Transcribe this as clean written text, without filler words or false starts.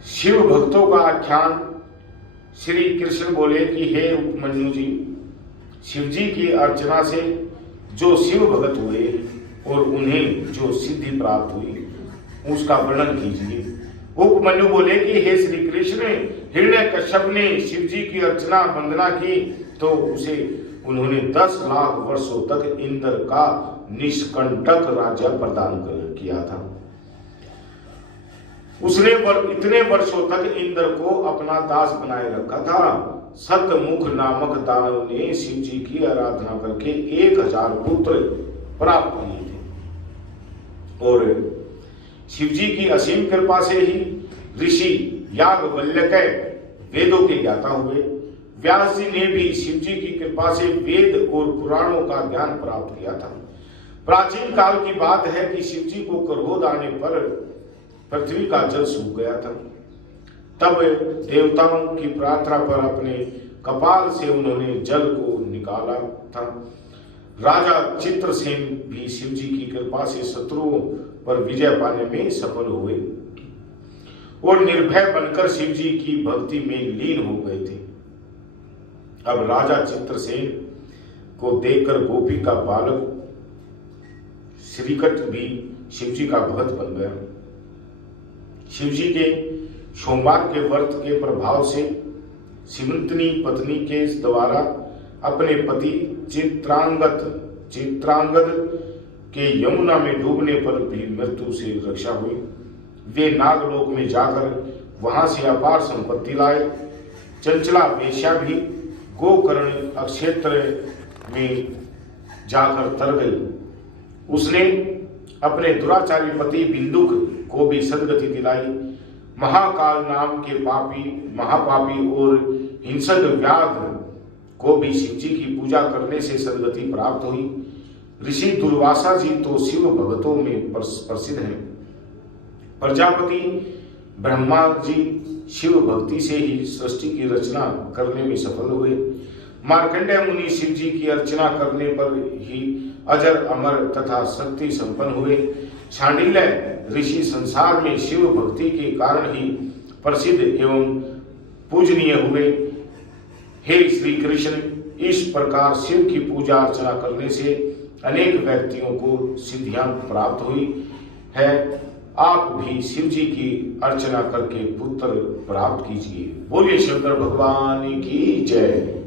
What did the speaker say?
शिव भक्तों का आख्यान। श्री कृष्ण बोले कि हे उपमन्यु जी, शिव जी की अर्चना से जो शिव भगत हुए और उन्हें जो सिद्धि प्राप्त हुई उसका वर्णन कीजिए। उपमन्यु बोले कि हे श्री कृष्ण, हिरण्यकश्यप ने शिव जी की अर्चना वंदना की तो उसे उन्होंने 10 लाख वर्षों तक इंद्र का निष्कंटक राज्य प्रदान किया था। उसने इतने वर्षों तक इंद्र को अपना दास बनाए रखा था। सतमुख नामक दानव ने शिव जी की आराधना करके 1000 पुत्र प्राप्त किए थे और शिव जी की असीम कृपा से ही ऋषि याज्ञवल्क्य वेदों के ज्ञाता हुए। व्यास जी ने भी शिव जी की कृपा से वेद और पुराणों का ज्ञान प्राप्त किया था। प्राचीन काल की बात है कि शिव जी को क्रोध आने पर पृथ्वी का जल सूख गया था। तब देवताओं की प्रार्थना पर अपने कपाल से उन्होंने जल को निकाला था। राजा चित्रसेन भी शिव जी की कृपा से शत्रुओं पर विजय पाने में सफल हुए और निर्भय बनकर शिव जी की भक्ति में लीन हो गए थे। अब राजा चित्रसेन को देखकर गोपी का बालक श्रीकट भी शिव जी का भक्त बन गया। शिव जी के सोमवार के व्रत के प्रभाव से सिमंतनी पत्नी के द्वारा अपने पति चित्रांगद के यमुना में डूबने पर भी मृत्यु से रक्षा हुई। वे नागलोक में जाकर वहां से अपार संपत्ति लाए। चंचला वेश्या भी गोकर्ण अक्षेत्र में जाकर तर गई। उसने अपने दुराचारी पति बिंदुक को भी सदगति दिलाई। महाकाल नाम के महापापी और हिंसक व्याध को भी शिव जी की पूजा करने से सदगति प्राप्त हुई। ऋषि दुर्वासा जी तो शिव भक्तों में प्रसिद्ध हैं। प्रजापति ब्रह्मा जी शिव भक्ति से ही सृष्टि की रचना करने में सफल हुए। मार्कंडेय मुनि शिव जी की अर्चना करने पर ही अजर अमर तथा शक्ति संपन्न हुए। शांडिल्य ऋषि संसार में शिव भक्ति के कारण ही प्रसिद्ध एवं पूजनीय हुए। हे श्री कृष्ण, इस प्रकार शिव की पूजा अर्चना करने से अनेक व्यक्तियों को सिद्धियां प्राप्त हुई है। आप भी शिव जी की अर्चना करके पुत्र प्राप्त कीजिए। बोलिए शंकर भगवान की जय।